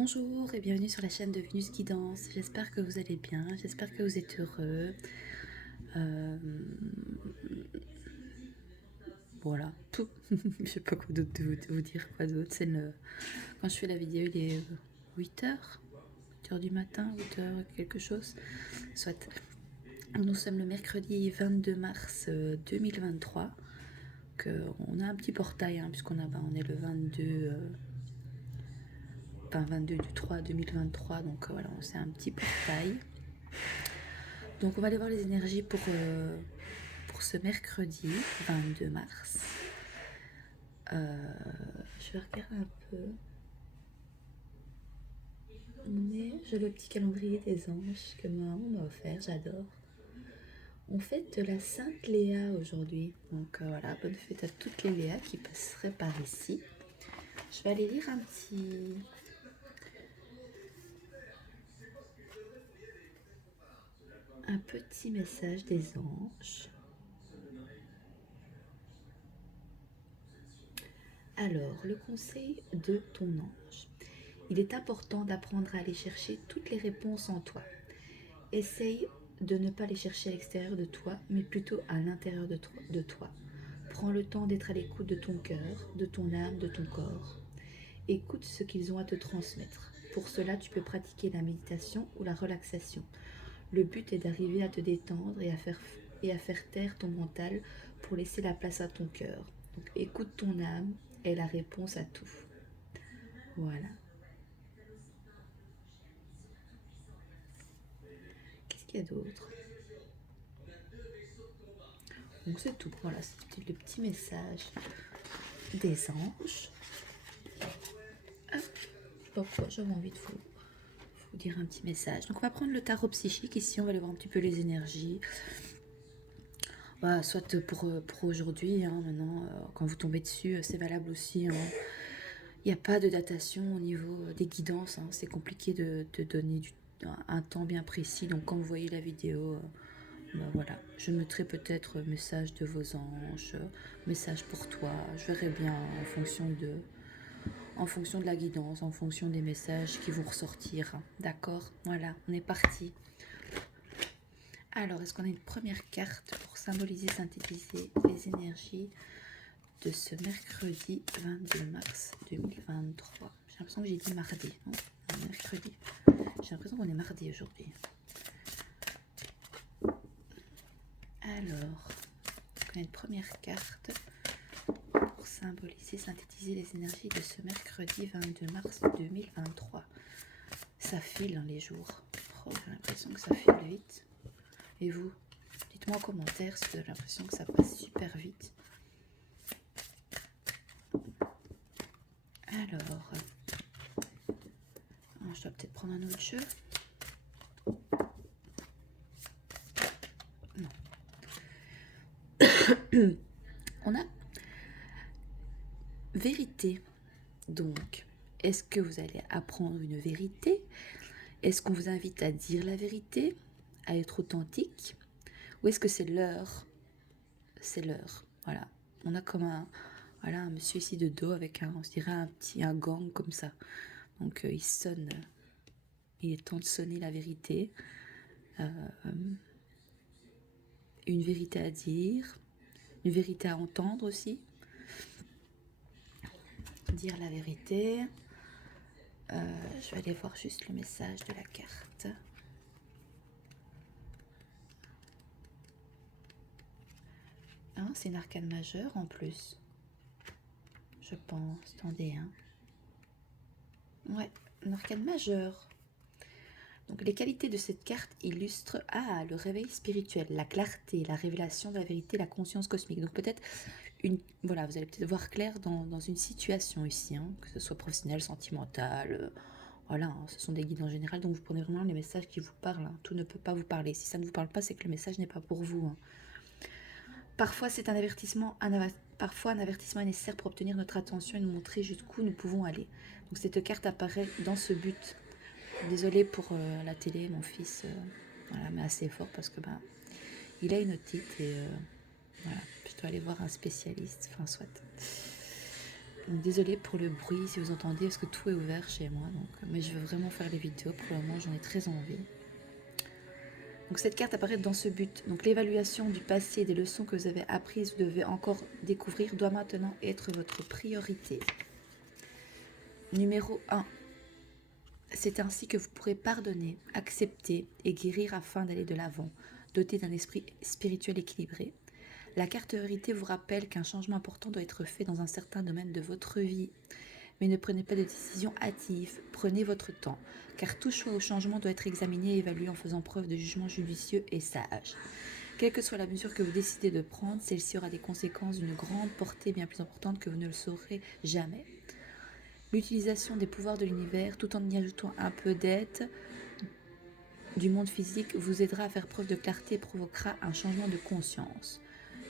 Bonjour et bienvenue sur la chaîne de Venus Guidance. J'espère que vous allez bien, j'espère que vous êtes heureux. Euh, voilà, tout. Je sais pas quoi d'autre vous dire quoi d'autre. Quand je fais la vidéo, il est 8h, 8h du matin, 8h quelque chose. Soit. Nous sommes le mercredi 22 mars 2023. On a un petit portail, hein, puisqu'on on est le 22. 22 du 3 2023, donc voilà, c'est un petit portail. Donc on va aller voir les énergies pour ce mercredi 22 mars. Je vais regarder un peu. J'ai le petit calendrier des anges que ma maman m'a offert, j'adore. On fête la Sainte Léa aujourd'hui. Donc voilà, bonne fête à toutes les Léas qui passeraient par ici. Je vais aller lire un petit message des anges. Alors, le conseil de ton ange. Il est important d'apprendre à aller chercher toutes les réponses en toi. Essaye de ne pas les chercher à l'extérieur de toi, mais plutôt à l'intérieur de toi. Prends le temps d'être à l'écoute de ton cœur, de ton âme, de ton corps. Écoute ce qu'ils ont à te transmettre. Pour cela, tu peux pratiquer la méditation ou la relaxation. Le but est d'arriver à te détendre et à faire taire ton mental pour laisser la place à ton cœur. Donc écoute ton âme et la réponse à tout. Voilà. Qu'est-ce qu'il y a d'autre? Donc c'est tout. Voilà, c'était le petit message des anges. Pourquoi j'avais envie de vous dire un petit message. Donc on va prendre le tarot psychique ici, on va aller voir un petit peu les énergies. Voilà, soit pour aujourd'hui, hein, maintenant, quand vous tombez dessus, c'est valable aussi. Hein. Il n'y a pas de datation au niveau des guidances, hein. C'est compliqué de donner un temps bien précis. Donc quand vous voyez la vidéo, voilà, je mettrai peut-être message de vos anges, message pour toi. Je verrai bien en fonction de la guidance, en fonction des messages qui vont ressortir. D'accord? Voilà, on est parti. Alors, est-ce qu'on a une première carte pour symboliser, synthétiser les énergies de ce mercredi 22 mars 2023? J'ai l'impression que j'ai dit mardi, non? Mercredi. J'ai l'impression qu'on est mardi aujourd'hui. Alors, on a une première carte pour symboliser, synthétiser les énergies de ce mercredi 22 mars 2023. Ça file, hein, les jours. Oh, j'ai l'impression que ça file vite. Et vous? Dites-moi en commentaire si vous avez l'impression que ça passe super vite. Alors, je dois peut-être prendre un autre jeu. Non. On a vérité. Donc, est-ce que vous allez apprendre une vérité? Est-ce qu'on vous invite à dire la vérité, à être authentique? Ou est-ce que c'est l'heure? C'est l'heure, voilà. On a comme un monsieur ici de dos avec on se dirait un gong comme ça. Donc il sonne, il est temps de sonner la vérité. Une vérité à dire, une vérité à entendre aussi. Dire la vérité. Je vais aller voir juste le message de la carte. Hein, c'est une arcane majeure en plus. Je pense. Attendez, hein. Ouais, une arcane majeure. Donc les qualités de cette carte illustrent le réveil spirituel, la clarté, la révélation de la vérité, la conscience cosmique. Donc peut-être voilà, vous allez peut-être voir clair dans une situation ici, hein, que ce soit professionnel, sentimental, voilà, hein, ce sont des guides en général, donc vous prenez vraiment les messages qui vous parlent. Hein. Tout ne peut pas vous parler. Si ça ne vous parle pas, c'est que le message n'est pas pour vous. Hein. Parfois, c'est un avertissement, parfois un avertissement est nécessaire pour obtenir notre attention et nous montrer jusqu'où nous pouvons aller. Donc cette carte apparaît dans ce but. Désolée pour la télé, mon fils, voilà, mais assez fort parce que il a une otite et voilà, je dois aller voir un spécialiste, enfin soit. Donc, désolée pour le bruit si vous entendez, parce que tout est ouvert chez moi. Donc, mais je veux vraiment faire les vidéos. Pour le moment, j'en ai très envie. Donc cette carte apparaît dans ce but. Donc l'évaluation du passé et des leçons que vous avez apprises, vous devez encore découvrir, doit maintenant être votre priorité. Numéro 1. C'est ainsi que vous pourrez pardonner, accepter et guérir afin d'aller de l'avant, doté d'un esprit spirituel équilibré. La carte vérité vous rappelle qu'un changement important doit être fait dans un certain domaine de votre vie. Mais ne prenez pas de décision hâtive, prenez votre temps, car tout choix au changement doit être examiné et évalué en faisant preuve de jugement judicieux et sage. Quelle que soit la mesure que vous décidez de prendre, celle-ci aura des conséquences d'une grande portée bien plus importante que vous ne le saurez jamais. L'utilisation des pouvoirs de l'univers, tout en y ajoutant un peu d'aide du monde physique, vous aidera à faire preuve de clarté et provoquera un changement de conscience.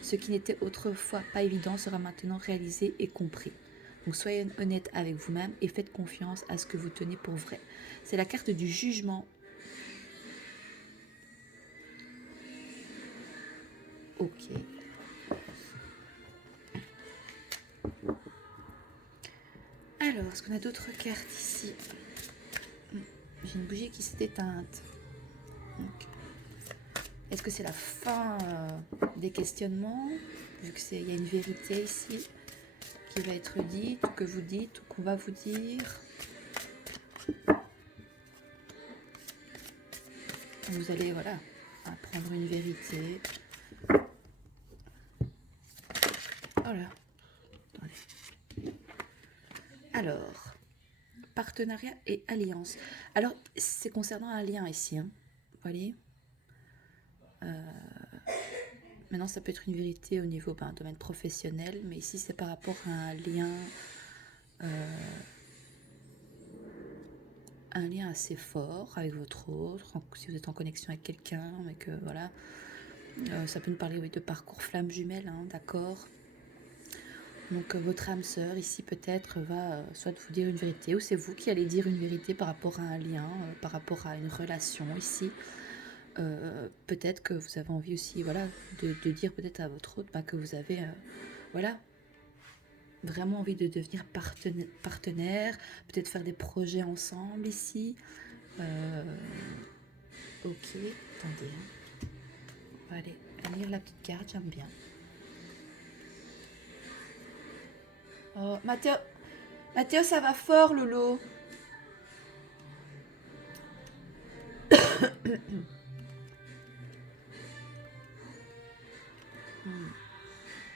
Ce qui n'était autrefois pas évident sera maintenant réalisé et compris. Donc soyez honnête avec vous-même et faites confiance à ce que vous tenez pour vrai. C'est la carte du jugement. Ok. Alors, est-ce qu'on a d'autres cartes ici? J'ai une bougie qui s'est éteinte. Est-ce que c'est la fin des questionnements, vu qu'il y a une vérité ici qui va être dite, ou que vous dites, ou qu'on va vous dire? Vous allez, voilà, apprendre une vérité. Voilà. Attendez. Alors, partenariat et alliance. Alors, c'est concernant un lien ici, hein. Vous voyez, maintenant, ça peut être une vérité au niveau d'un domaine professionnel, mais ici, c'est par rapport à un lien assez fort avec votre autre, si vous êtes en connexion avec quelqu'un, mais que voilà, ça peut nous parler, oui, de parcours flamme jumelle, hein, d'accord. Donc votre âme sœur ici peut-être va soit vous dire une vérité, ou c'est vous qui allez dire une vérité par rapport à un lien, par rapport à une relation ici. Peut-être que vous avez envie aussi, voilà, de dire peut-être à votre autre que vous avez, voilà, vraiment envie de devenir partenaire, peut-être faire des projets ensemble ici. Ok, attendez, hein. On va aller lire la petite carte, j'aime bien. Oh, Mathéo, ça va fort, Lolo.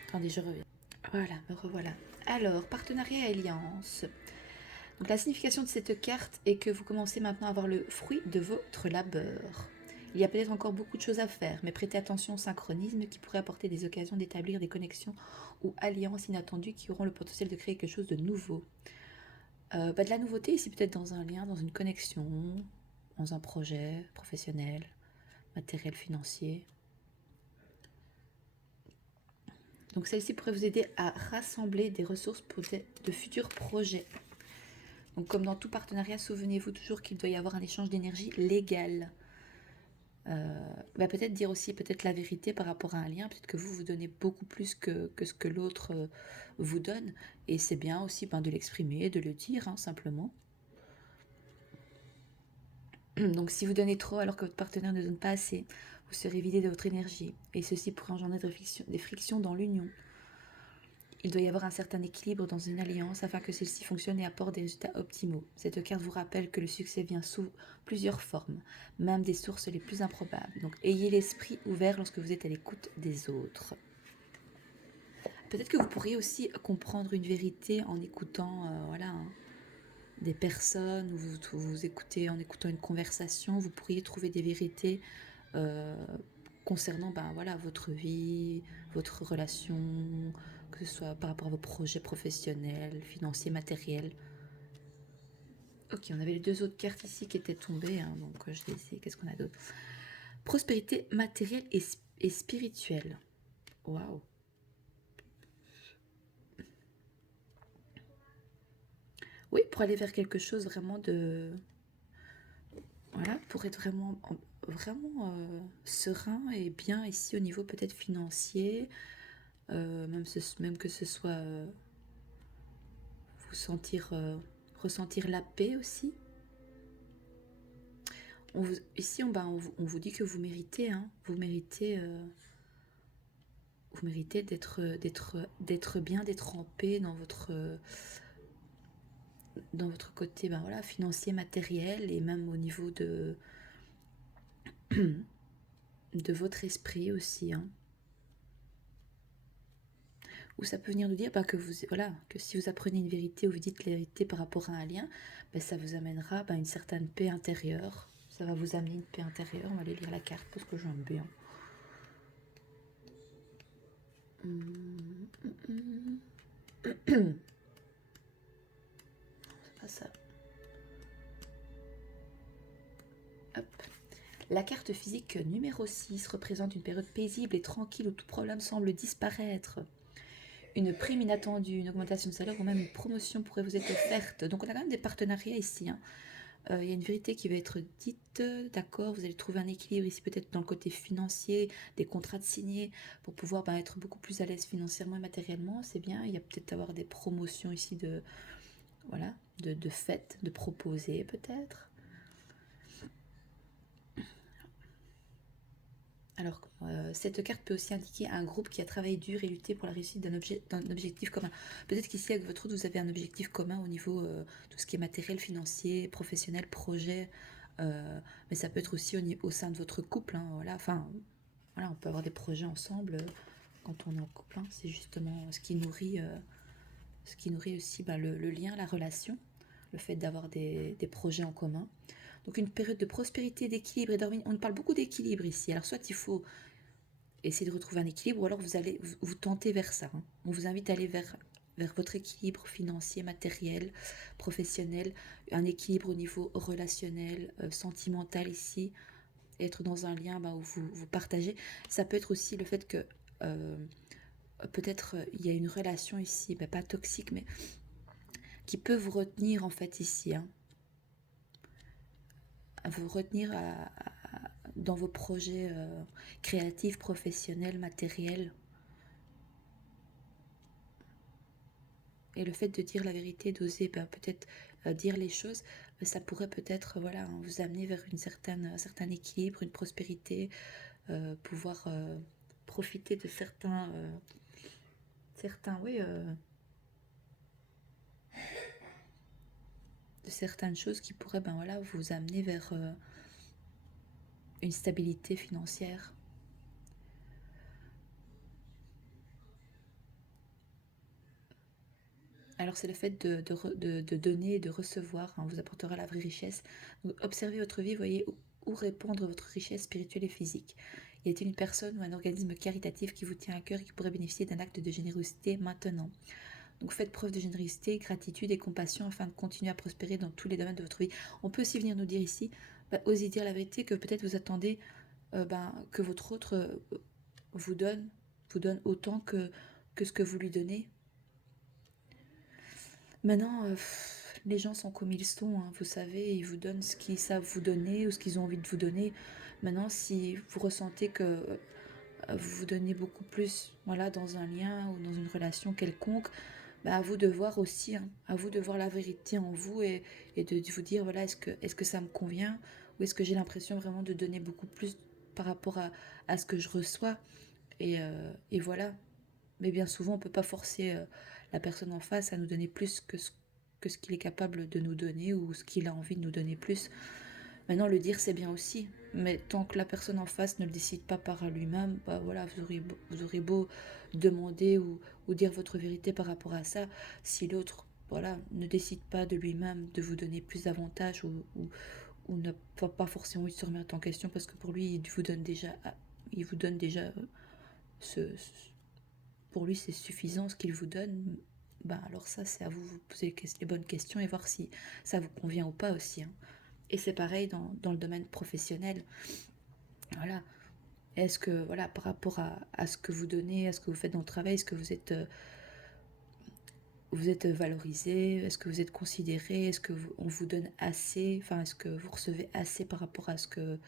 Attendez, je reviens. Voilà, me revoilà. Alors, partenariat et alliance. Donc, la signification de cette carte est que vous commencez maintenant à voir le fruit de votre labeur. Il y a peut-être encore beaucoup de choses à faire, mais prêtez attention au synchronisme qui pourrait apporter des occasions d'établir des connexions ou alliances inattendues qui auront le potentiel de créer quelque chose de nouveau. De la nouveauté ici, peut-être dans un lien, dans une connexion, dans un projet professionnel, matériel, financier. Donc celle-ci pourrait vous aider à rassembler des ressources pour de futurs projets. Donc comme dans tout partenariat, souvenez-vous toujours qu'il doit y avoir un échange d'énergie légal. Peut-être dire aussi peut-être la vérité par rapport à un lien. Peut-être que vous donnez beaucoup plus que ce que l'autre vous donne. Et c'est bien aussi de l'exprimer, de le dire, hein, simplement. Donc si vous donnez trop alors que votre partenaire ne donne pas assez, vous serez vidé de votre énergie. Et ceci pourrait engendrer des frictions dans l'union. Il doit y avoir un certain équilibre dans une alliance afin que celle-ci fonctionne et apporte des résultats optimaux. Cette carte vous rappelle que le succès vient sous plusieurs formes, même des sources les plus improbables. Donc ayez l'esprit ouvert lorsque vous êtes à l'écoute des autres. Peut-être que vous pourriez aussi comprendre une vérité en écoutant des personnes, ou vous écoutez en écoutant une conversation, vous pourriez trouver des vérités concernant votre vie, votre relation, que ce soit par rapport à vos projets professionnels, financiers, matériels. Ok, on avait les deux autres cartes ici qui étaient tombées, hein, donc je les ai. Qu'est-ce qu'on a d'autre? Prospérité matérielle et spirituelle. Waouh. Oui, pour aller vers quelque chose vraiment de... Voilà, pour être vraiment serein et bien ici au niveau peut-être financier, même que ce soit vous sentir, ressentir la paix aussi. Ici, on vous dit que vous méritez, hein, vous méritez d'être bien, d'être en paix dans votre côté ben voilà, financier, matériel et même au niveau de votre esprit aussi. Hein. Ou ça peut venir nous dire bah, que, voilà, que si vous apprenez une vérité ou vous dites la vérité par rapport à un lien, bah, ça vous amènera une certaine paix intérieure. Ça va vous amener une paix intérieure. On va aller lire la carte parce que j'aime bien. C'est pas ça. Hop. La carte physique numéro 6 représente une période paisible et tranquille où tout problème semble disparaître. Une prime inattendue, une augmentation de salaire ou même une promotion pourrait vous être offerte. Donc on a quand même des partenariats ici. Hein. Il y a une vérité qui va être dite, d'accord, vous allez trouver un équilibre ici peut-être dans le côté financier, des contrats de signés pour pouvoir être beaucoup plus à l'aise financièrement et matériellement, c'est bien. Il y a peut-être avoir des promotions ici de fêtes, de proposer peut-être. Alors, cette carte peut aussi indiquer un groupe qui a travaillé dur et lutté pour la réussite d'un objectif commun. Peut-être qu'ici, avec votre route, vous avez un objectif commun au niveau tout ce qui est matériel, financier, professionnel, projet. Mais ça peut être aussi au sein de votre couple. Hein, voilà. Enfin, voilà, on peut avoir des projets ensemble quand on est en couple. Hein. C'est justement ce qui nourrit aussi le lien, la relation, le fait d'avoir des projets en commun. Donc une période de prospérité, d'équilibre et d'harmonie. On parle beaucoup d'équilibre ici. Alors soit il faut essayer de retrouver un équilibre ou alors vous allez vous tenter vers ça. Hein. On vous invite à aller vers votre équilibre financier, matériel, professionnel, un équilibre au niveau relationnel, sentimental ici, être dans un lien où vous partagez. Ça peut être aussi le fait que peut-être il y a une relation ici, pas toxique, mais qui peut vous retenir en fait ici. Hein. À vous retenir dans vos projets créatifs, professionnels, matériels. Et le fait de dire la vérité, d'oser peut-être dire les choses, ça pourrait peut-être vous amener vers un certain équilibre, une prospérité, pouvoir profiter de de certaines choses qui pourraient vous amener vers une stabilité financière. Alors c'est le fait de donner et de recevoir, hein, vous apportera la vraie richesse. Donc, observez votre vie, voyez où répandre votre richesse spirituelle et physique. Y a-t-il une personne ou un organisme caritatif qui vous tient à cœur et qui pourrait bénéficier d'un acte de générosité maintenant? Donc faites preuve de générosité, gratitude et compassion afin de continuer à prospérer dans tous les domaines de votre vie. On peut aussi venir nous dire ici, osez dire la vérité, que peut-être vous attendez que votre autre vous donne autant que ce que vous lui donnez. Maintenant, les gens sont comme ils sont, hein, vous savez, ils vous donnent ce qu'ils savent vous donner ou ce qu'ils ont envie de vous donner. Maintenant, si vous ressentez que vous vous donnez beaucoup plus dans un lien ou dans une relation quelconque, à vous de voir aussi, hein, à vous de voir la vérité en vous et de vous dire, est-ce que ça me convient ou est-ce que j'ai l'impression vraiment de donner beaucoup plus par rapport à ce que je reçois et voilà. Mais bien souvent, on ne peut pas forcer la personne en face à nous donner plus que ce qu'il est capable de nous donner ou ce qu'il a envie de nous donner plus. Maintenant, le dire, c'est bien aussi. Mais tant que la personne en face ne le décide pas par lui-même, vous aurez beau demander ou dire votre vérité par rapport à ça. Si l'autre ne décide pas de lui-même de vous donner plus d'avantages ou n'a pas forcément envie de se remettre en question parce que pour lui, il vous donne déjà pour lui c'est suffisant ce qu'il vous donne, alors ça c'est à vous vous poser les bonnes questions et voir si ça vous convient ou pas aussi. Hein. Et c'est pareil dans le domaine professionnel. Voilà. Est-ce que par rapport à ce que vous donnez, à ce que vous faites dans le travail, est-ce que vous êtes valorisé, est-ce que vous êtes considéré, est-ce que on vous donne assez, est-ce que vous recevez assez par rapport à ce que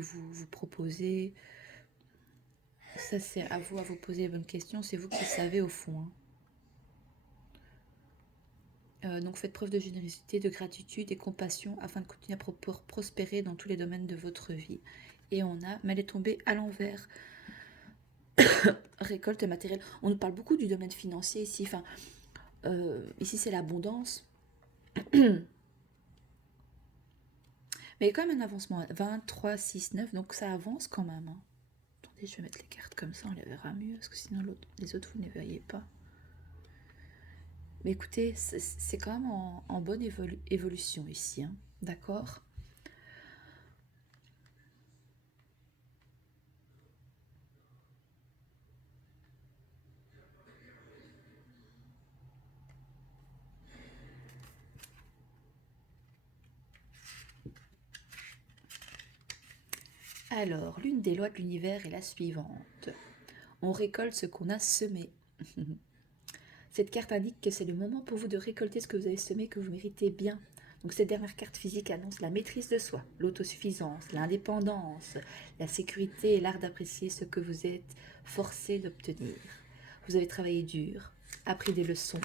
vous proposez. Ça, c'est à vous poser les bonnes questions. C'est vous qui savez au fond. Hein. Donc faites preuve de générosité, de gratitude et compassion afin de continuer à prospérer dans tous les domaines de votre vie. Et on a, mais elle est tombée à l'envers. Récolte matérielle. On nous parle beaucoup du domaine financier ici. Enfin, ici c'est l'abondance. Mais il y a quand même un avancement. 23, 6, 9, donc ça avance quand même. Hein. Attendez, je vais mettre les cartes comme ça, on les verra mieux, parce que sinon les autres, vous ne les verriez pas. Mais écoutez, c'est quand même en bonne évolution ici. Hein. D'accord ? Alors, l'une des lois de l'univers est la suivante. On récolte ce qu'on a semé. Cette carte indique que c'est le moment pour vous de récolter ce que vous avez semé, que vous méritez bien. Donc cette dernière carte physique annonce la maîtrise de soi, l'autosuffisance, l'indépendance, la sécurité et l'art d'apprécier ce que vous êtes forcé d'obtenir. Vous avez travaillé dur, appris des leçons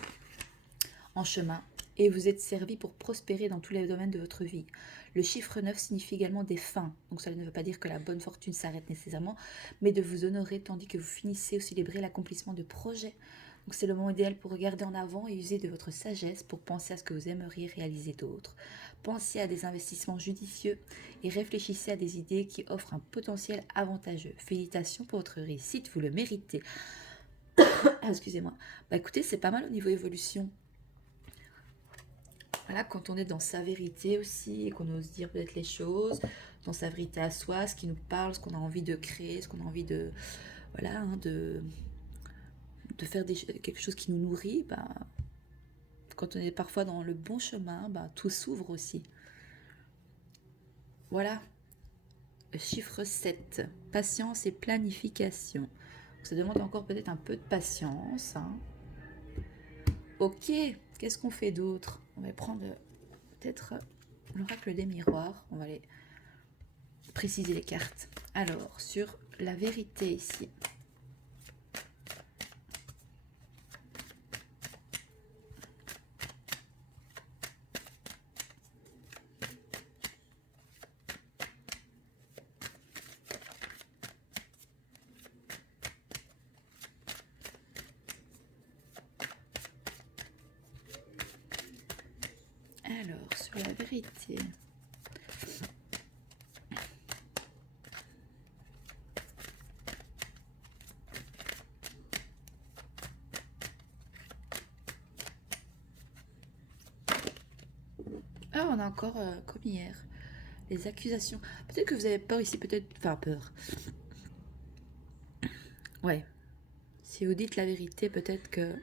en chemin et vous êtes servi pour prospérer dans tous les domaines de votre vie. Le chiffre 9 signifie également des fins, donc cela ne veut pas dire que la bonne fortune s'arrête nécessairement, mais de vous honorer tandis que vous finissez ou célébrez l'accomplissement de projets. Donc c'est le moment idéal pour regarder en avant et user de votre sagesse pour penser à ce que vous aimeriez réaliser d'autres. Pensez à des investissements judicieux et réfléchissez à des idées qui offrent un potentiel avantageux. Félicitations pour votre réussite, vous le méritez. Excusez-moi. Bah écoutez, c'est pas mal au niveau évolution. Voilà, quand on est dans sa vérité aussi et qu'on ose dire peut-être les choses, dans sa vérité à soi, ce qui nous parle, ce qu'on a envie de créer, ce qu'on a envie de, voilà, hein, de faire quelque chose qui nous nourrit, bah, quand on est parfois dans le bon chemin, bah, tout s'ouvre aussi. Voilà, le chiffre 7, patience et planification. Ça demande encore peut-être un peu de patience. Hein. Ok, qu'est-ce qu'on fait d'autre? On va prendre peut-être l'oracle des miroirs. On va aller préciser les cartes. Alors, sur la vérité ici. Alors, sur la vérité. Ah, on a encore, comme hier, les accusations. Peut-être que vous avez peur ici, peut-être... Enfin, peur. Ouais. Si vous dites la vérité, peut-être que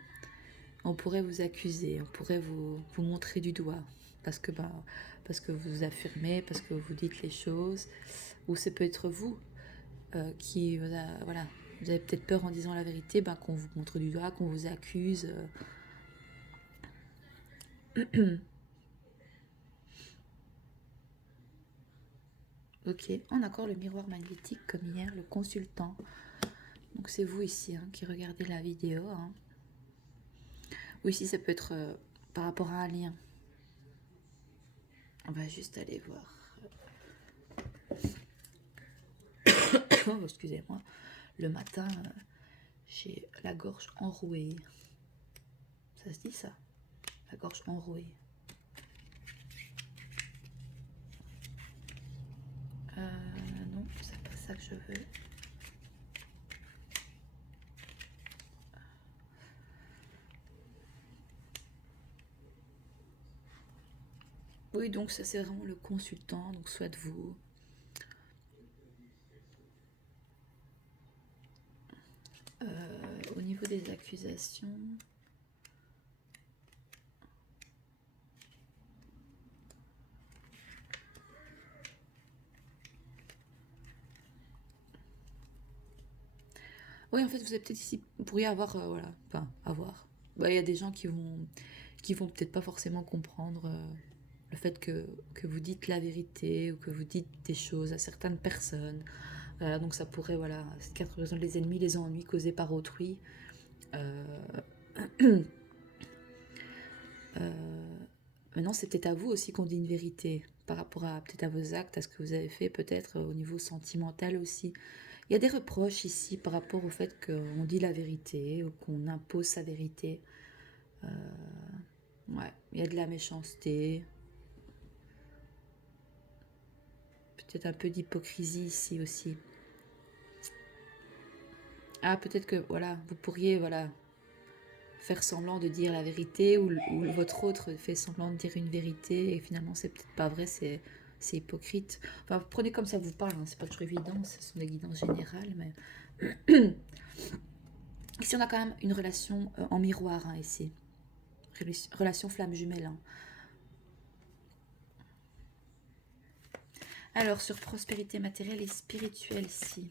on pourrait vous accuser, on pourrait vous montrer du doigt. Parce que vous affirmez, parce que vous dites les choses. Ou c'est peut-être vous qui... Voilà. Vous avez peut-être peur en disant la vérité, ben, qu'on vous montre du doigt, qu'on vous accuse. Ok, on a encore le miroir magnétique comme hier, le consultant. Donc c'est vous ici hein, qui regardez la vidéo. Hein. Ou ici ça peut être par rapport à un lien. On va juste aller voir. Oh, excusez-moi. Le matin, j'ai la gorge enrouée. Ça se dit ça? La gorge enrouée. Non, c'est pas ça que je veux. Oui, donc ça c'est vraiment le consultant, donc soit de vous. Au niveau des accusations. Oui, en fait, vous avez peut-être ici, vous pourriez avoir, voilà, enfin, avoir. Il y a des gens qui vont peut-être pas forcément comprendre le fait que vous dites la vérité ou que vous dites des choses à certaines personnes. Voilà, donc ça pourrait, voilà, cette carte représente les ennemis, les ennuis causés par autrui. Maintenant, c'est peut-être à vous aussi qu'on dit une vérité par rapport à peut-être à vos actes, à ce que vous avez fait, peut-être au niveau sentimental aussi. Il y a des reproches ici par rapport au fait qu'on dit la vérité ou qu'on impose sa vérité. Ouais, il y a de la méchanceté, peut-être un peu d'hypocrisie ici aussi. Ah, peut-être que voilà, vous pourriez voilà faire semblant de dire la vérité ou votre autre fait semblant de dire une vérité et finalement c'est peut-être pas vrai, c'est hypocrite. Enfin, vous prenez comme ça vous parle, hein, c'est pas toujours évident, ce sont des guidances générales, mais ici on a quand même une relation en miroir hein, ici, relation flamme jumelle. Hein. Alors sur prospérité matérielle et spirituelle ici.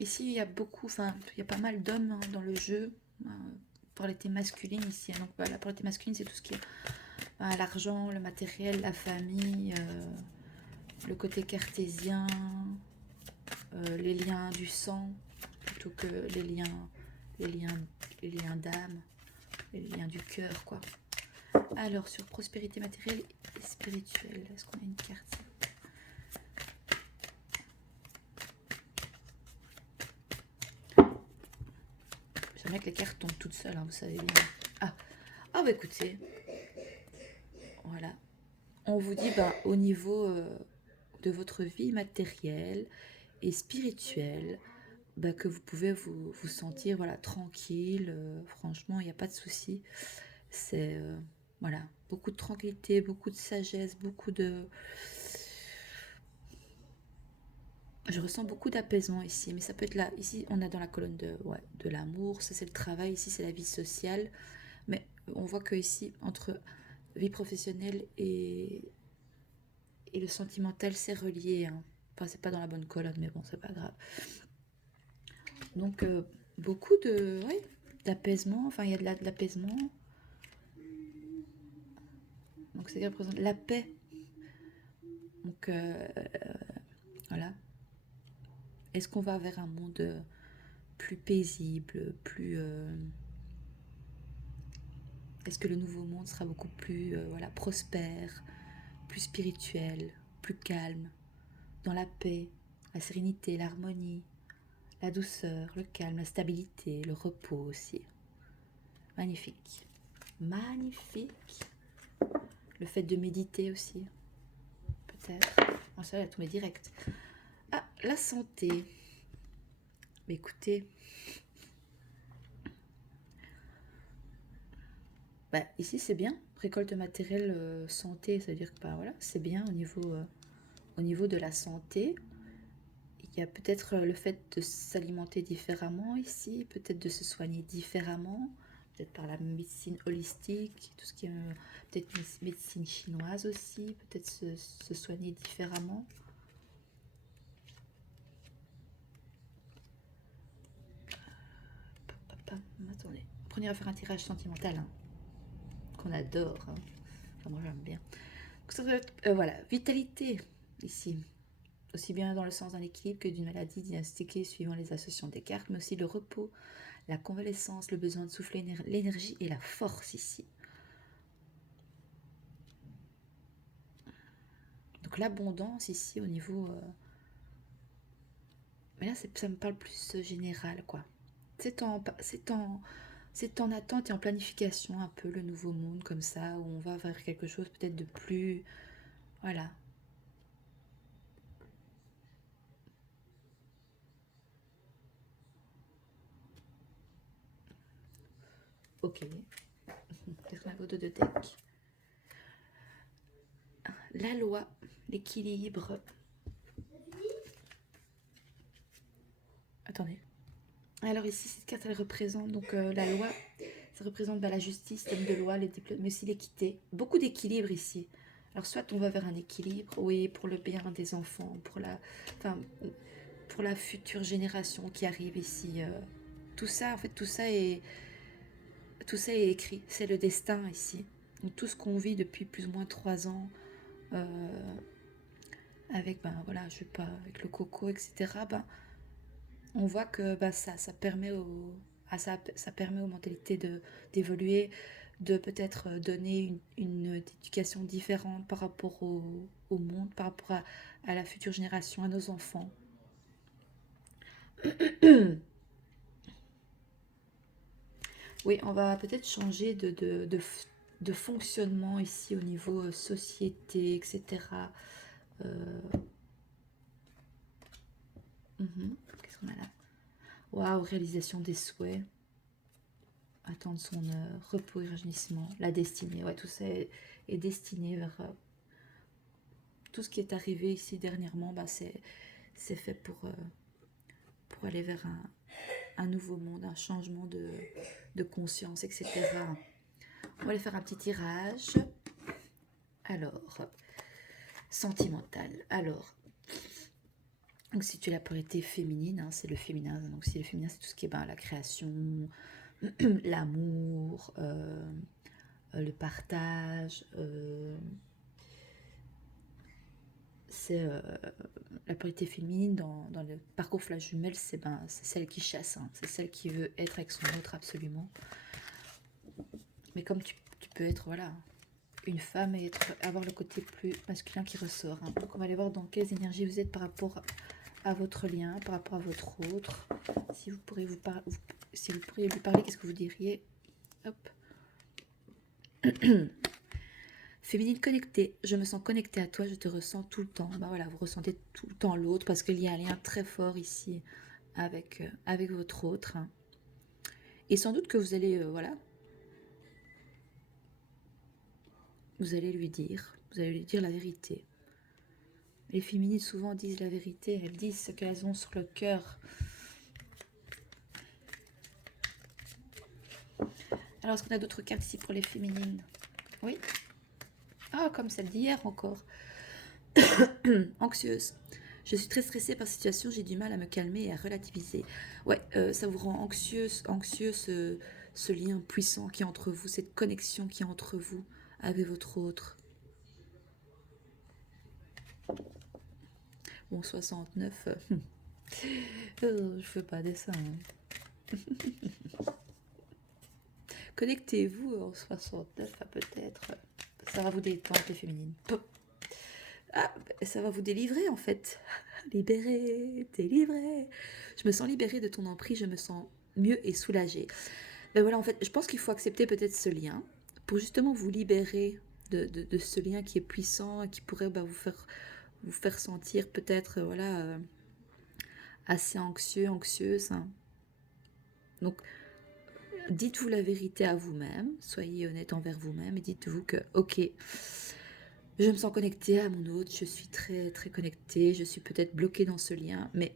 Ici, il y a beaucoup, enfin, il y a pas mal d'hommes hein, dans le jeu. Polarité masculine ici. Donc, bah, la polarité masculine, c'est tout ce qui est l'argent, le matériel, la famille, le côté cartésien, les liens du sang, plutôt que les liens, les liens d'âme, les liens du cœur, quoi. Alors, sur prospérité matérielle et spirituelle, est-ce qu'on a une carte? J'aimerais que les cartes tombent toutes seules, hein, vous savez bien. Ah, bah écoutez, voilà. On vous dit, bah, au niveau de votre vie matérielle et spirituelle, bah, que vous pouvez vous sentir voilà, tranquille. Franchement, il n'y a pas de souci. C'est voilà, beaucoup de tranquillité, beaucoup de sagesse, beaucoup de... Je ressens beaucoup d'apaisement ici, mais ça peut être là. Ici, on est dans la colonne de l'amour, ça c'est le travail, ici c'est la vie sociale. Mais on voit que ici, entre vie professionnelle et le sentimental, c'est relié. Hein. Enfin, c'est pas dans la bonne colonne, mais bon, c'est pas grave. Donc, beaucoup de... Oui, d'apaisement. Enfin, il y a de l'apaisement. Donc, c'est-à-dire, par exemple, la paix. Donc, voilà. Est-ce qu'on va vers un monde plus paisible, plus... Est-ce que le nouveau monde sera beaucoup plus voilà, prospère, plus spirituel, plus calme, dans la paix, la sérénité, l'harmonie, la douceur, le calme, la stabilité, le repos aussi. Magnifique. Magnifique. Le fait de méditer aussi, peut-être. Oh, ça, elle a tombé direct. Ah, la santé. Mais écoutez, bah, ici c'est bien. Récolte matérielle santé, c'est-à-dire que bah, voilà, c'est bien au niveau de la santé. Il y a peut-être le fait de s'alimenter différemment ici, peut-être de se soigner différemment, peut-être par la médecine holistique, tout ce qui est peut-être médecine chinoise aussi, peut-être se soigner différemment. Attendez, prenez à faire un tirage sentimental, hein, qu'on adore. Hein. Enfin, moi j'aime bien. Voilà, vitalité ici. Aussi bien dans le sens d'un équilibre que d'une maladie diagnostiquée suivant les associations des cartes, mais aussi le repos, la convalescence, le besoin de souffler l'énergie et la force ici. Donc l'abondance ici au niveau... mais là, ça me parle plus général, quoi. C'est en attente et en planification un peu le nouveau monde comme ça, où on va vers quelque chose peut-être de plus... Voilà. Ok. De deck. La loi, l'équilibre. Attendez. Alors ici, cette carte, elle représente donc la loi. Ça représente la justice, l'homme de loi, mais aussi l'équité. Beaucoup d'équilibre ici. Alors soit on va vers un équilibre, oui, pour le bien des enfants, pour la future génération qui arrive ici. Tout ça, en fait, tout ça est écrit. C'est le destin ici. Donc, tout ce qu'on vit depuis plus ou moins 3 ans, avec, ben voilà, je sais pas, avec le coco, etc., ben, on voit que ben, ça permet ça permet aux mentalités d'évoluer, de peut-être donner une éducation différente par rapport au monde, par rapport à la future génération, à nos enfants. Oui, on va peut-être changer de fonctionnement ici au niveau société, etc. Euh, Qu'est-ce qu'on a là? Waouh, réalisation des souhaits, attendre son heure, repos et rajeunissement, la destinée. Ouais, tout ça est destiné vers tout ce qui est arrivé ici dernièrement. Bah, c'est fait pour aller vers un nouveau monde, un changement de conscience, etc. On va aller faire un petit tirage. Alors, sentimental. Alors, donc si tu es la polarité féminine, hein, c'est le féminin. Donc si le féminin, c'est tout ce qui est ben, la création, l'amour, le partage. C'est la polarité féminine dans le parcours flash jumelle, c'est ben, celle qui chasse, hein, c'est celle qui veut être avec son autre absolument. Mais comme tu peux être voilà une femme et avoir le côté plus masculin qui ressort. Hein. Donc on va aller voir dans quelles énergies vous êtes par rapport à votre lien, par rapport à votre autre. Si vous pourriez si vous pourriez lui parler, qu'est-ce que vous diriez? Hop. Féminine connectée, je me sens connectée à toi, je te ressens tout le temps. Bah voilà, vous ressentez tout le temps l'autre parce qu'il y a un lien très fort ici avec votre autre. Hein. Et sans doute que vous allez, voilà, vous allez lui dire la vérité. Les féminines souvent disent la vérité, elles disent ce qu'elles ont sur le cœur. Alors, est-ce qu'on a d'autres cartes ici pour les féminines? Oui. Ah, comme celle d'hier encore. Anxieuse. Je suis très stressée par la situation, j'ai du mal à me calmer et à relativiser. Ouais, ça vous rend anxieux ce lien puissant qui est entre vous, cette connexion qui est entre vous avec votre autre. Bon, 69, je fais pas dessin. Hein. Connectez-vous en 69, peut-être. Ça va vous détendre, les féminines. Ah, ça va vous délivrer en fait. Libérée, délivrée. Je me sens libérée de ton emprise, je me sens mieux et soulagée. Ben voilà, en fait, je pense qu'il faut accepter peut-être ce lien pour justement vous libérer de ce lien qui est puissant et qui pourrait bah, vous faire sentir peut-être voilà, assez anxieux, anxieuse. Hein. Donc, dites-vous la vérité à vous-même, soyez honnête envers vous-même et dites-vous que, ok, je me sens connectée à mon autre, je suis très très connectée, je suis peut-être bloquée dans ce lien, mais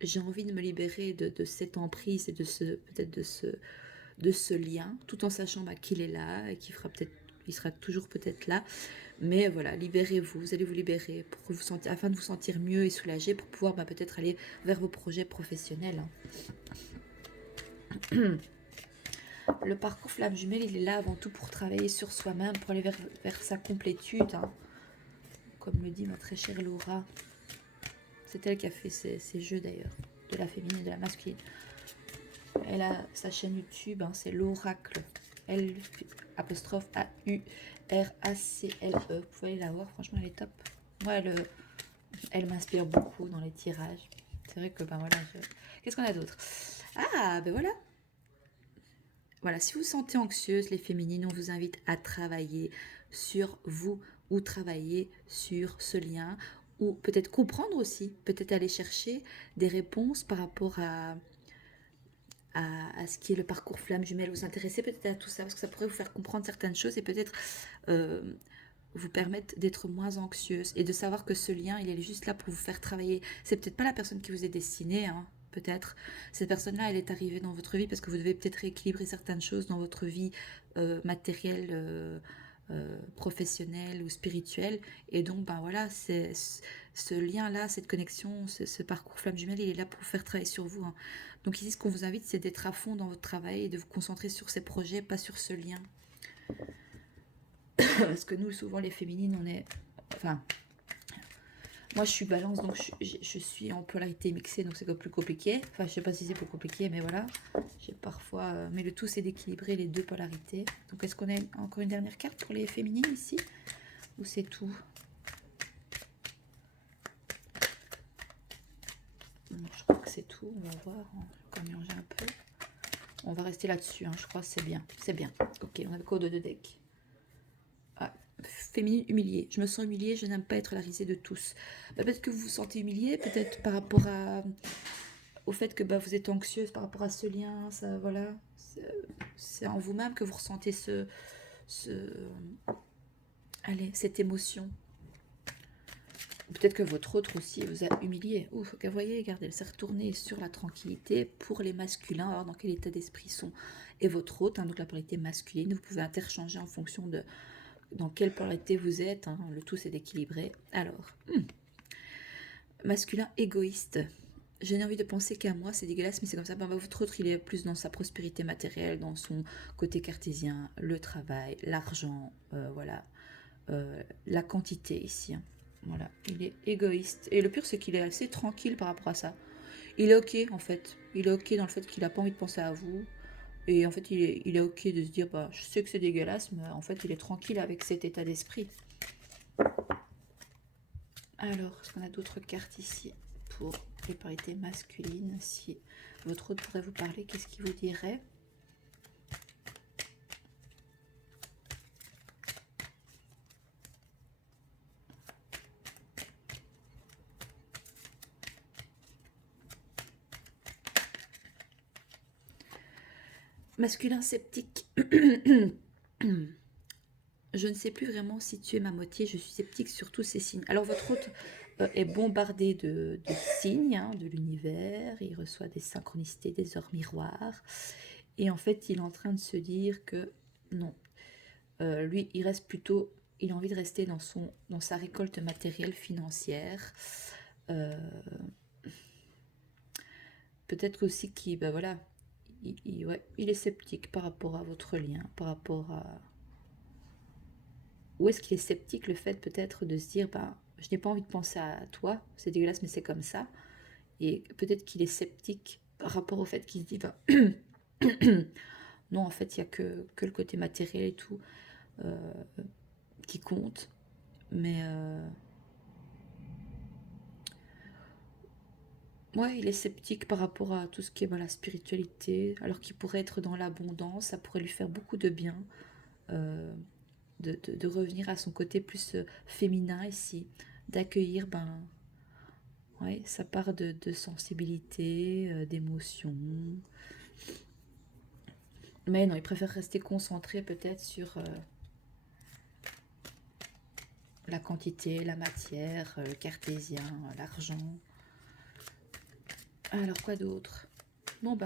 j'ai envie de me libérer de cette emprise et peut-être de ce lien, tout en sachant bah, qu'il est là et il sera toujours peut-être là. Mais voilà, libérez-vous, vous allez vous libérer afin de vous sentir mieux et soulagé pour pouvoir bah, peut-être aller vers vos projets professionnels. Hein. Le parcours flamme jumelle, il est là avant tout pour travailler sur soi-même, pour aller vers sa complétude. Hein. Comme le dit ma très chère Laura. C'est elle qui a fait ces jeux d'ailleurs, de la féminine et de la masculine. Elle a sa chaîne YouTube, hein, c'est l'Oracle. L apostrophe A-U-R-A-C-L-E. Vous pouvez aller la voir, franchement elle est top. Moi elle m'inspire beaucoup dans les tirages. C'est vrai que ben voilà. Qu'est-ce qu'on a d'autre? Ah ben voilà. Voilà, si vous vous sentez anxieuse, les féminines, on vous invite à travailler sur vous ou travailler sur ce lien ou peut-être comprendre aussi, peut-être aller chercher des réponses par rapport à ce qui est le parcours flamme jumelle, vous intéresser peut-être à tout ça, parce que ça pourrait vous faire comprendre certaines choses et peut-être euh, vous permettre d'être moins anxieuse et de savoir que ce lien, il est juste là pour vous faire travailler. C'est peut-être pas la personne qui vous est destinée, hein, peut-être. Cette personne-là, elle est arrivée dans votre vie parce que vous devez peut-être rééquilibrer certaines choses dans votre vie matérielle, professionnelle ou spirituelle. Et donc, ben voilà, c'est ce lien-là, cette connexion, ce parcours flamme jumelle, il est là pour vous faire travailler sur vous. Hein. Donc ici, ce qu'on vous invite, c'est d'être à fond dans votre travail et de vous concentrer sur ces projets, pas sur ce lien. Parce que nous, souvent, les féminines, on est... Enfin, Moi, je suis balance, donc je suis en polarité mixée, donc c'est plus compliqué. Enfin, je sais pas si c'est plus compliqué, mais voilà. J'ai parfois... mais le tout, c'est d'équilibrer les deux polarités. Donc, est-ce qu'on a encore une dernière carte pour les féminines ici? Ou c'est tout? Non, je crois que c'est tout. On va voir. On va mélanger un peu. On va rester là-dessus, hein. Je crois que c'est bien. C'est bien. Ok, on a le code de deck. Ah, féminine humiliée. Je me sens humiliée, je n'aime pas être la risée de tous. Bah, peut-être que vous vous sentez humiliée, peut-être par rapport au fait que vous êtes anxieuse par rapport à ce lien, ça, voilà. C'est en vous-même que vous ressentez allez, cette émotion. Peut-être que votre autre aussi vous a humilié. Ouf, vous voyez, regardez, elle s'est retournée sur la tranquillité pour les masculins. Alors, dans quel état d'esprit sont et votre autre, hein, donc la polarité masculine, vous pouvez interchanger en fonction de dans quelle polarité vous êtes. Hein, le tout, c'est d'équilibrer. Alors, masculin égoïste. Je n'ai envie de penser qu'à moi, c'est dégueulasse, mais c'est comme ça. Votre autre, il est plus dans sa prospérité matérielle, dans son côté cartésien, le travail, l'argent, voilà, la quantité ici. Hein. Voilà, il est égoïste. Et le pire, c'est qu'il est assez tranquille par rapport à ça. Il est ok, en fait. Il est ok dans le fait qu'il n'a pas envie de penser à vous. Et en fait, il est ok de se dire, je sais que c'est dégueulasse, mais en fait, il est tranquille avec cet état d'esprit. Alors, est-ce qu'on a d'autres cartes ici pour les polarités masculines? Si votre autre pourrait vous parler, qu'est-ce qu'il vous dirait? Masculin sceptique. Je ne sais plus vraiment si tu es ma moitié, je suis sceptique sur tous ces signes. Alors votre hôte est bombardé de signes, hein, de l'univers, il reçoit des synchronicités, des heures miroirs, et en fait il est en train de se dire que non, lui il reste plutôt, il a envie de rester dans sa récolte matérielle financière. Peut-être aussi qu'il voilà, ouais, il est sceptique par rapport à votre lien, par rapport à... Ou est-ce qu'il est sceptique le fait peut-être de se dire, je n'ai pas envie de penser à toi, c'est dégueulasse mais c'est comme ça. Et peut-être qu'il est sceptique par rapport au fait qu'il se dit, non en fait il n'y a que le côté matériel et tout qui compte. Mais ouais, il est sceptique par rapport à tout ce qui est la spiritualité, alors qu'il pourrait être dans l'abondance, ça pourrait lui faire beaucoup de bien. De revenir à son côté plus féminin ici, d'accueillir ouais, sa part de sensibilité, d'émotion. Mais non, il préfère rester concentré peut-être sur la quantité, la matière, le cartésien, l'argent. Alors quoi d'autre? Bon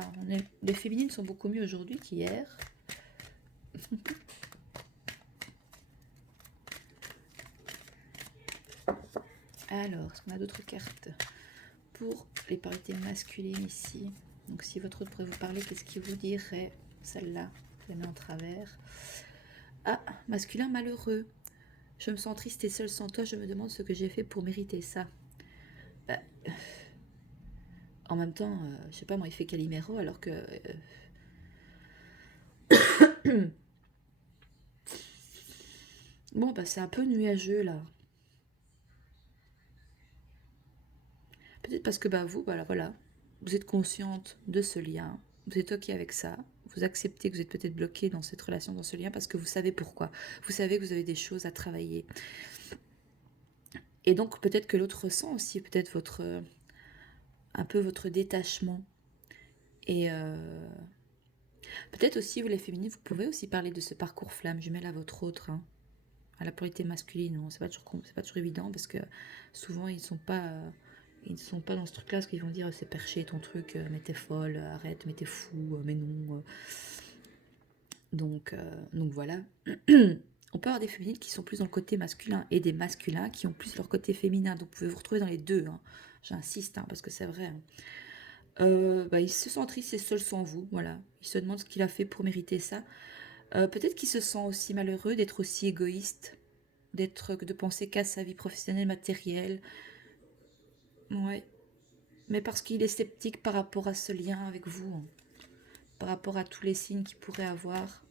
les féminines sont beaucoup mieux aujourd'hui qu'hier. Alors, est-ce qu'on a d'autres cartes pour les parités masculines ici? Donc si votre autre pourrait vous parler, qu'est-ce qu'il vous dirait? Celle-là, je la mets en travers. Ah, masculin malheureux. Je me sens triste et seule sans toi, je me demande ce que j'ai fait pour mériter ça. En même temps, je sais pas, moi, il fait Calimero alors que... Bon, c'est un peu nuageux, là. Peut-être parce que, vous, voilà, vous êtes consciente de ce lien, vous êtes ok avec ça, vous acceptez que vous êtes peut-être bloqué dans cette relation, dans ce lien, parce que vous savez pourquoi. Vous savez que vous avez des choses à travailler. Et donc, peut-être que l'autre ressent aussi, peut-être un peu votre détachement. Et peut-être aussi, vous les féminines, vous pouvez aussi parler de ce parcours flamme jumelle à votre autre, hein, à la polarité masculine. C'est pas toujours évident parce que souvent ils ne sont pas dans ce truc-là parce qu'ils vont dire c'est perché ton truc, mais t'es folle, arrête, mais t'es fou, mais non. Donc voilà. On peut avoir des féminines qui sont plus dans le côté masculin et des masculins qui ont plus leur côté féminin. Donc vous pouvez vous retrouver dans les deux. Hein. J'insiste parce que c'est vrai. Hein. Il se sent triste et seul sans vous. Voilà. Il se demande ce qu'il a fait pour mériter ça. Peut-être qu'il se sent aussi malheureux d'être aussi égoïste, de penser qu'à sa vie professionnelle, matérielle, Ouais. Mais parce qu'il est sceptique par rapport à ce lien avec vous, hein. Par rapport à tous les signes qu'il pourrait avoir.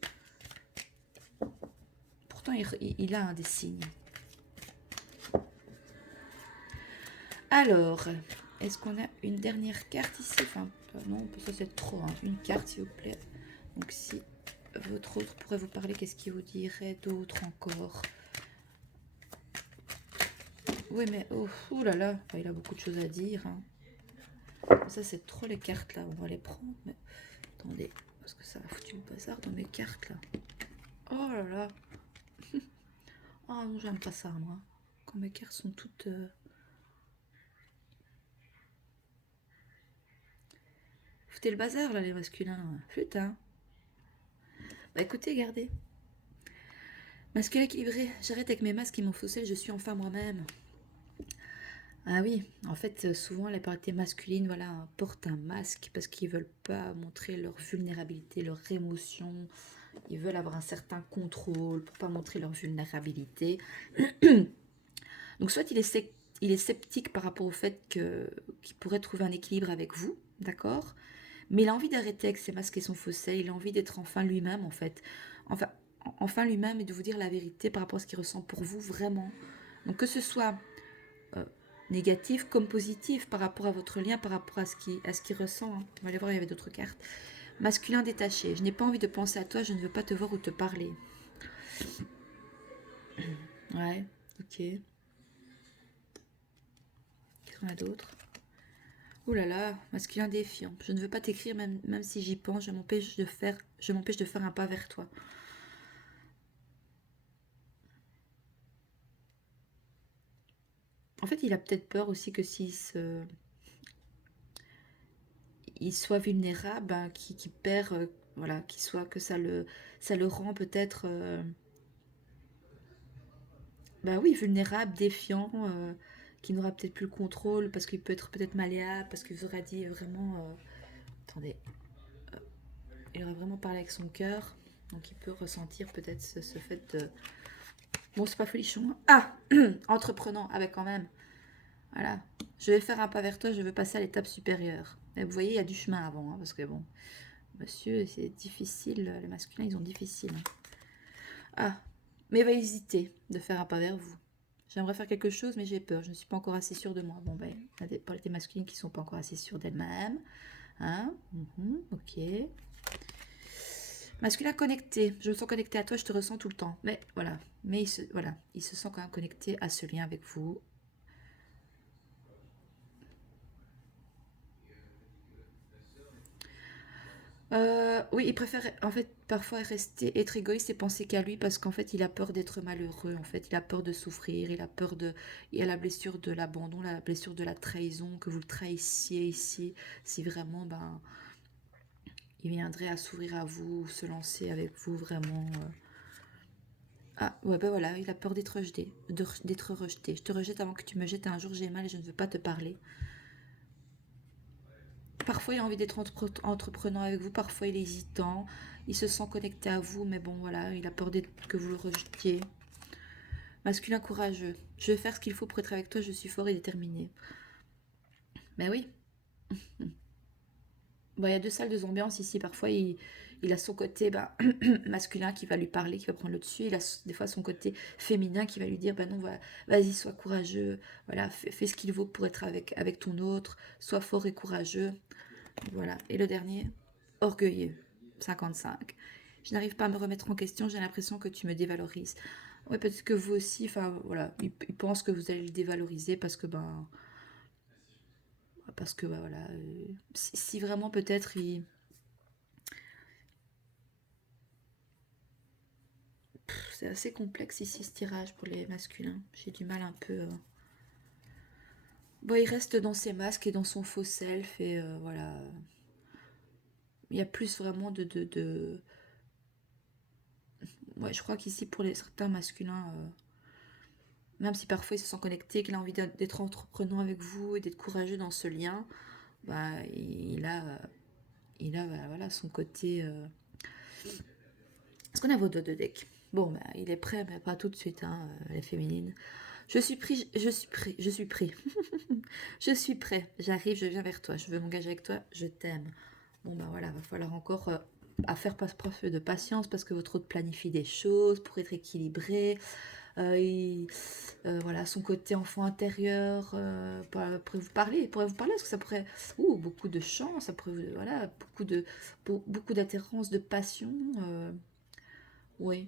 Pourtant, il a un des signes. Alors, est-ce qu'on a une dernière carte ici? Enfin, non, ça c'est trop, hein. Une carte, s'il vous plaît. Donc, si votre autre pourrait vous parler, qu'est-ce qu'il vous dirait d'autre encore? Oui, mais oh là là, il a beaucoup de choses à dire, hein. Ça, c'est trop les cartes, là. On va les prendre, mais attendez, parce que ça a foutu le bazar dans mes cartes, là. Oh là là. Ah non, j'aime pas ça, moi. Quand mes cartes sont toutes... Foutez le bazar, là, les masculins. Flûte, hein. Bah écoutez, regardez. Masculin équilibré. J'arrête avec mes masques et mon fossile, je suis enfin moi-même. Ah oui, en fait, souvent, la parité masculine, voilà, porte un masque parce qu'ils veulent pas montrer leur vulnérabilité, leur émotion. Ils veulent avoir un certain contrôle pour pas montrer leur vulnérabilité. Donc, soit il est sceptique par rapport au fait qu'il pourrait trouver un équilibre avec vous, d'accord? Mais il a envie d'arrêter avec ses masques et son fausset. Il a envie d'être enfin lui-même, en fait. Enfin, enfin lui-même et de vous dire la vérité par rapport à ce qu'il ressent pour vous, vraiment. Donc, que ce soit euh, négatif comme positif par rapport à votre lien, par rapport à ce qu'il ressent, hein. On va aller voir, il y avait d'autres cartes. Masculin détaché. Je n'ai pas envie de penser à toi, je ne veux pas te voir ou te parler. Ouais, ok. Qu'est-ce qu'on a d'autre? Ouh là là, masculin défiant. Je ne veux pas t'écrire, même si j'y pense, je m'empêche de faire un pas vers toi. En fait, il a peut-être peur aussi que il soit vulnérable, ben, qu'il perd, voilà, que ça le rend peut-être, bah oui, vulnérable, défiant, qui n'aura peut-être plus le contrôle parce qu'il peut être peut-être malléable, parce qu'il vous aura dit vraiment, attendez, il aurait vraiment parlé avec son cœur, donc il peut ressentir peut-être ce fait de, bon, c'est pas folichon, hein. Ah, entreprenant, avec quand même. Voilà. Je vais faire un pas vers toi, je veux passer à l'étape supérieure. Et vous voyez, il y a du chemin avant, hein, parce que bon, monsieur, c'est difficile, les masculins, ils ont difficile, hein. Ah, mais il va hésiter de faire un pas vers vous. J'aimerais faire quelque chose, mais j'ai peur, je ne suis pas encore assez sûre de moi. Bon, ben, il y a des polarités masculines qui ne sont pas encore assez sûres d'elles-mêmes. Hein, ok. Masculin connecté, je me sens connecté à toi, je te ressens tout le temps. Mais voilà, voilà, il se sent quand même connecté à ce lien avec vous. Oui, il préfère en fait parfois être égoïste et penser qu'à lui parce qu'en fait il a peur d'être malheureux. En fait, il a peur de souffrir, il a la blessure de l'abandon, la blessure de la trahison, que vous le trahissiez ici, si vraiment ben il viendrait à s'ouvrir à vous, se lancer avec vous vraiment. Ah ouais ben voilà, il a peur d'être rejeté, d'être rejeté. Je te rejette avant que tu me jettes. Un jour j'ai mal et je ne veux pas te parler. Parfois, il a envie d'être entreprenant avec vous, parfois, il est hésitant. Il se sent connecté à vous, mais bon, voilà, il a peur que vous le rejetiez. Masculin courageux. Je vais faire ce qu'il faut pour être avec toi, je suis fort et déterminé. Mais oui. Bon, il y a deux salles, deux ambiances ici. Parfois, il a son côté bah, masculin qui va lui parler, qui va prendre le dessus. Il a des fois son côté féminin qui va lui dire bah non, vas-y, sois courageux. Voilà, fais ce qu'il vaut pour être avec ton autre. Sois fort et courageux. Voilà. Et le dernier, orgueilleux, 55. Je n'arrive pas à me remettre en question, j'ai l'impression que tu me dévalorises. Oui, peut-être que vous aussi, enfin voilà, il pense que vous allez le dévaloriser parce que bah, voilà, si vraiment peut-être c'est assez complexe ici ce tirage pour les masculins. J'ai du mal un peu. Bon, il reste dans ses masques et dans son faux self et voilà. Il y a plus vraiment ouais, je crois qu'ici pour les certains masculins. Même si parfois il se sent connecté, qu'il a envie d'être entreprenant avec vous et d'être courageux dans ce lien, bah, bah, voilà, son côté... Est-ce qu'on a vos deux de deck? Bon, bah, il est prêt, mais pas tout de suite, hein, les féminines. Je suis pris, je suis prêt, je suis prêt. Je suis prêt, j'arrive, je viens vers toi, je veux m'engager avec toi, je t'aime. Bon ben voilà, va falloir encore à faire preuve de patience parce que votre autre planifie des choses pour être équilibré. Voilà, son côté enfant intérieur pourrait vous parler parce que ça pourrait, beaucoup de chance, ça pourrait, voilà, beaucoup d'attirance, de passion. Oui,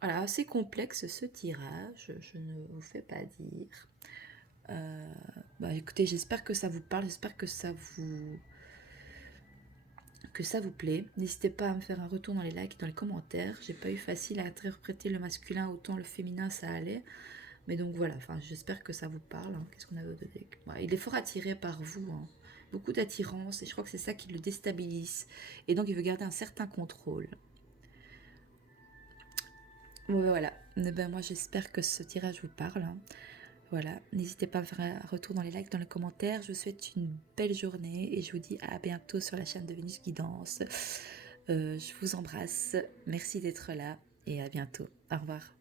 voilà, assez complexe ce tirage, je ne vous fais pas dire. Bah écoutez, j'espère que ça vous parle, j'espère que ça vous plaît. N'hésitez pas à me faire un retour dans les likes, dans les commentaires. J'ai pas eu facile à interpréter le masculin, autant le féminin ça allait. Mais donc voilà, enfin j'espère que ça vous parle. Hein. Qu'est-ce qu'on a d'autre de deck? Ouais, il est fort attiré par vous. Hein. Beaucoup d'attirance et je crois que c'est ça qui le déstabilise. Et donc il veut garder un certain contrôle. Bon ben voilà. Ben, moi j'espère que ce tirage vous parle. Hein. Voilà, n'hésitez pas à me faire un retour dans les likes, dans les commentaires. Je vous souhaite une belle journée et je vous dis à bientôt sur la chaîne de Vénus Guidance. Je vous embrasse, merci d'être là et à bientôt. Au revoir.